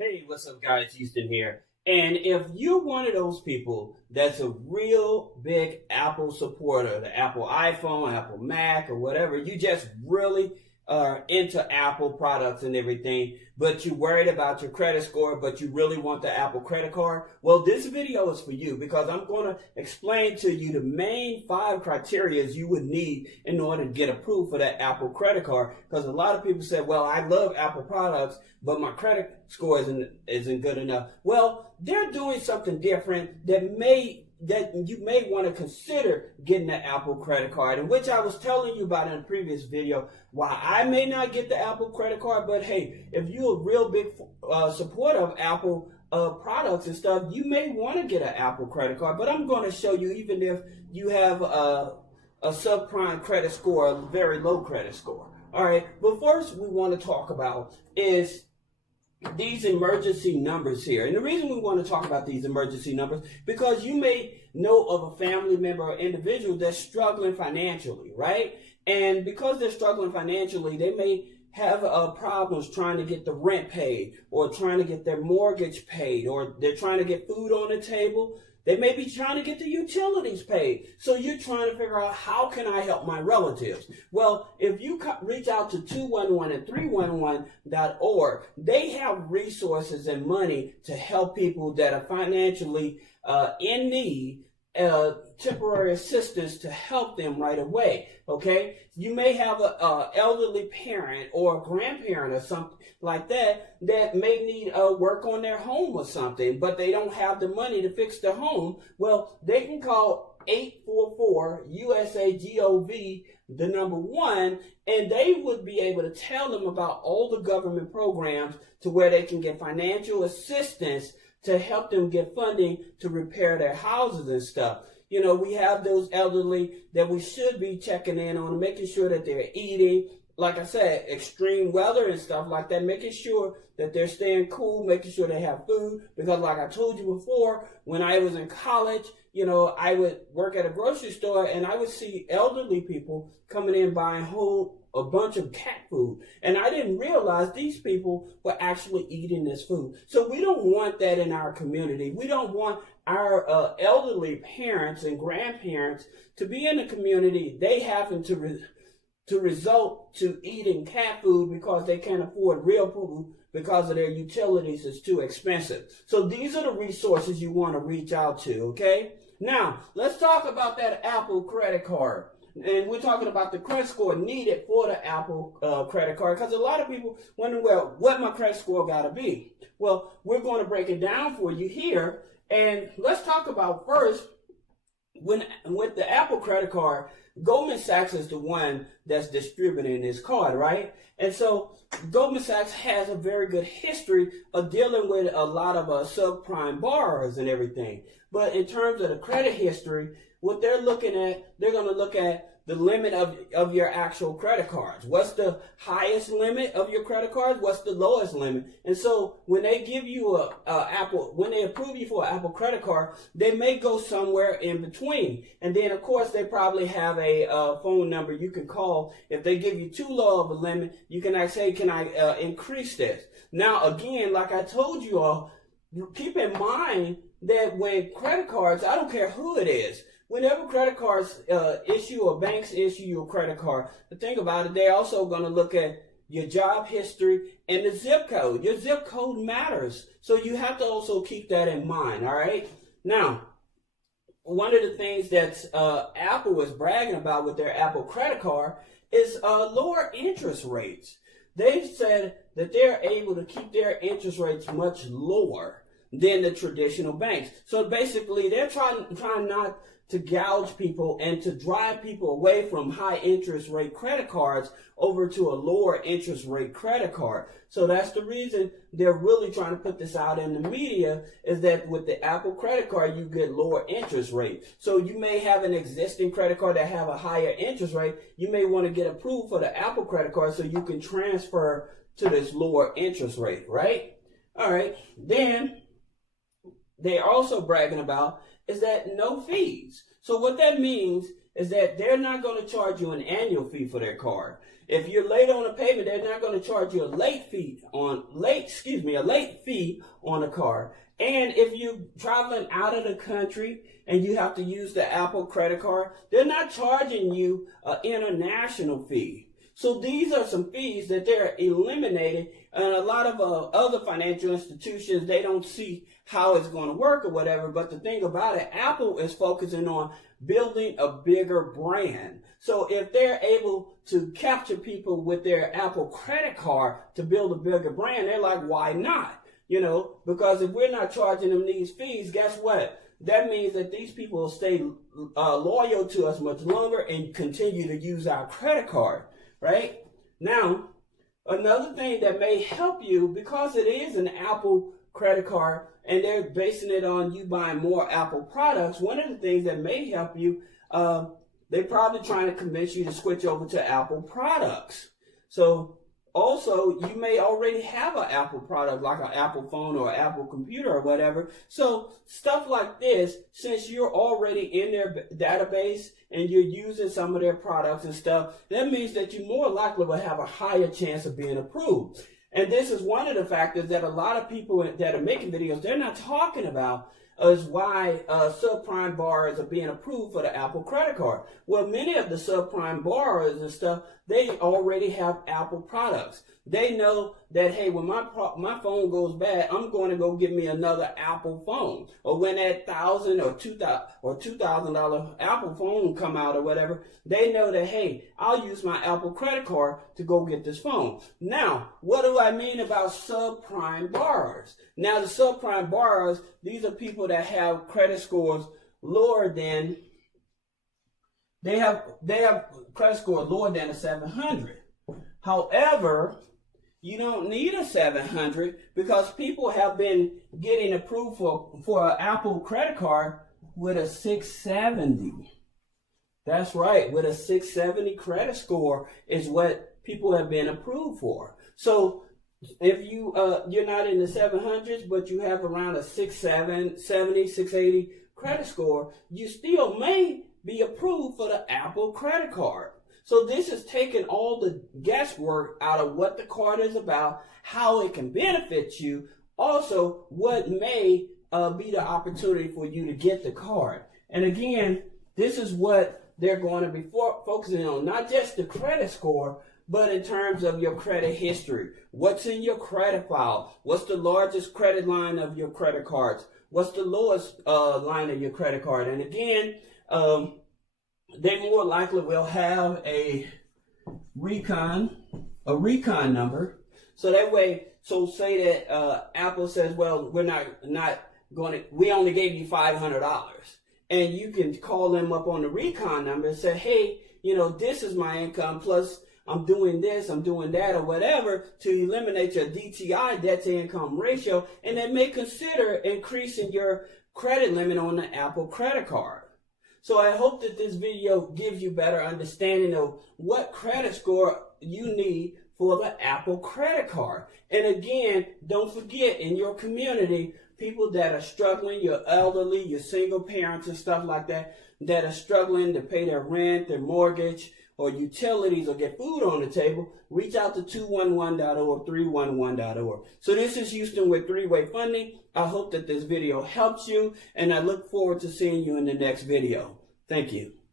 Hey, what's up, guys? Houston here. And if you're one of those people that's a real big Apple supporter, the Apple iPhone, Apple Mac, or whatever, you just really are into Apple products and everything, but you're worried about your credit score, but you really want the Apple credit card, well, this video is for you because I'm going to explain to you the main 5 criteria you would need in order to get approved for that Apple credit card. Because a lot of people say, well, I love Apple products, but my credit score isn't good enough. Well, they're doing something different that you may want to consider getting the Apple credit card, in which I was telling you about in a previous video why I may not get the Apple credit card. But hey, if you're a real big supporter of Apple products and stuff, you may want to get an Apple credit card. But I'm going to show you, even if you have a subprime credit score, a very low credit score. All right, but first we want to talk about is these emergency numbers here. And the reason we want to talk about these emergency numbers, because you may know of a family member or individual that's struggling financially, right? And because they're struggling financially, they may have problems trying to get the rent paid, or trying to get their mortgage paid, or they're trying to get food on the table. They may be trying to get the utilities paid. So you're trying to figure out, how can I help my relatives? Well, if you reach out to 211 and 311.org, they have resources and money to help people that are financially in need, temporary assistance to help them right away. Okay, you may have a elderly parent or a grandparent or something like that may need work on their home or something, but they don't have the money to fix their home. Well, they can call 844-USA-GOV, the number 1, and they would be able to tell them about all the government programs to where they can get financial assistance to help them get funding to repair their houses and stuff. You know, we have those elderly that we should be checking in on, making sure that they're eating, like I said, extreme weather and stuff like that, making sure that they're staying cool, making sure they have food. Because like I told you before, when I was in college, you know, I would work at a grocery store and I would see elderly people coming in buying a bunch of cat food. And I didn't realize these people were actually eating this food. So we don't want that in our community. We don't want our elderly parents and grandparents to be in the community. They happen to result to eating cat food because they can't afford real food because of their utilities is too expensive. So these are the resources you want to reach out to, okay? Now, let's talk about that Apple credit card. And we're talking about the credit score needed for the Apple credit card, because a lot of people wonder, well, what my credit score got to be? Well, we're going to break it down for you here. And let's talk about first, with the Apple credit card, Goldman Sachs is the one that's distributing this card, right? And so Goldman Sachs has a very good history of dealing with a lot of subprime borrowers and everything. But in terms of the credit history, what they're looking at, they're going to look at the limit of your actual credit cards. What's the highest limit of your credit cards? What's the lowest limit? And so when they give you when they approve you for an Apple credit card, they may go somewhere in between. And then of course they probably have a phone number you can call. If they give you too low of a limit, you can say, can I increase this? Now again, like I told you all, keep in mind that when credit cards, I don't care who it is, whenever credit cards issue or banks issue you a credit card, the thing about it, they're also going to look at your job history and the zip code. Your zip code matters. So you have to also keep that in mind, all right? Now, one of the things that Apple is bragging about with their Apple credit card is lower interest rates. They've said that they're able to keep their interest rates much lower than the traditional banks. So basically, they're trying not to gouge people and to drive people away from high interest rate credit cards over to a lower interest rate credit card. So that's the reason they're really trying to put this out in the media, is that with the Apple credit card, you get lower interest rate. So you may have an existing credit card that have a higher interest rate. You may want to get approved for the Apple credit card so you can transfer to this lower interest rate, right? All right. Then they're also bragging about is that no fees. So what that means is that they're not going to charge you an annual fee for their card. If you're late on a payment, they're not going to charge you a late fee on a card. And if you're traveling out of the country and you have to use the Apple credit card, they're not charging you an international fee. So these are some fees that they're eliminating, and a lot of other financial institutions, they don't see how it's going to work or whatever. But the thing about it, Apple is focusing on building a bigger brand. So if they're able to capture people with their Apple credit card to build a bigger brand, they're like, why not? You know, because if we're not charging them these fees, guess what? That means that these people will stay loyal to us much longer and continue to use our credit card, right? Now, another thing that may help you, because it is an Apple credit card and they're basing it on you buying more Apple products, one of the things that may help you, they're probably trying to convince you to switch over to Apple products. So also, you may already have an Apple product like an Apple phone or an Apple computer or whatever. So stuff like this, since you're already in their database and you're using some of their products and stuff, that means that you more likely will have a higher chance of being approved. And this is one of the factors that a lot of people that are making videos, they're not talking about, is why subprime borrowers are being approved for the Apple credit card. Well, many of the subprime borrowers and stuff, they already have Apple products. They know that, hey, when my phone goes bad, I'm going to go get me another Apple phone. Or when that $1,000 or $2,000 Apple phone come out or whatever, they know that, hey, I'll use my Apple credit card to go get this phone. Now, what do I mean about subprime borrowers? Now, the subprime borrowers, these are people that have credit scores lower than, they have credit score lower than a 700. However, you don't need a 700 because people have been getting approved for an Apple credit card with a 670. That's right, with a 670 credit score is what people have been approved for. So if you're not in the 700s, but you have around a 670, 680 credit score, you still may be approved for the Apple credit card. So this is taking all the guesswork out of what the card is about, how it can benefit you, also what may be the opportunity for you to get the card. And again, this is what they're going to be focusing on, not just the credit score, but in terms of your credit history. What's in your credit file? What's the largest credit line of your credit cards? What's the lowest line of your credit card? And again, they more likely will have a recon number. So that way, so say that Apple says, well, we're not going to, we only gave you $500. And you can call them up on the recon number and say, hey, you know, this is my income plus I'm doing this, I'm doing that, or whatever, to eliminate your DTI, debt to income ratio, and they may consider increasing your credit limit on the Apple credit card. So I hope that this video gives you better understanding of what credit score you need for the Apple credit card. And again, don't forget, in your community, people that are struggling, your elderly, your single parents and stuff like that, that are struggling to pay their rent, their mortgage, or utilities, or get food on the table, reach out to 211.org, 311.org. So this is Houston with Three-Way Funding. I hope that this video helps you, and I look forward to seeing you in the next video. Thank you.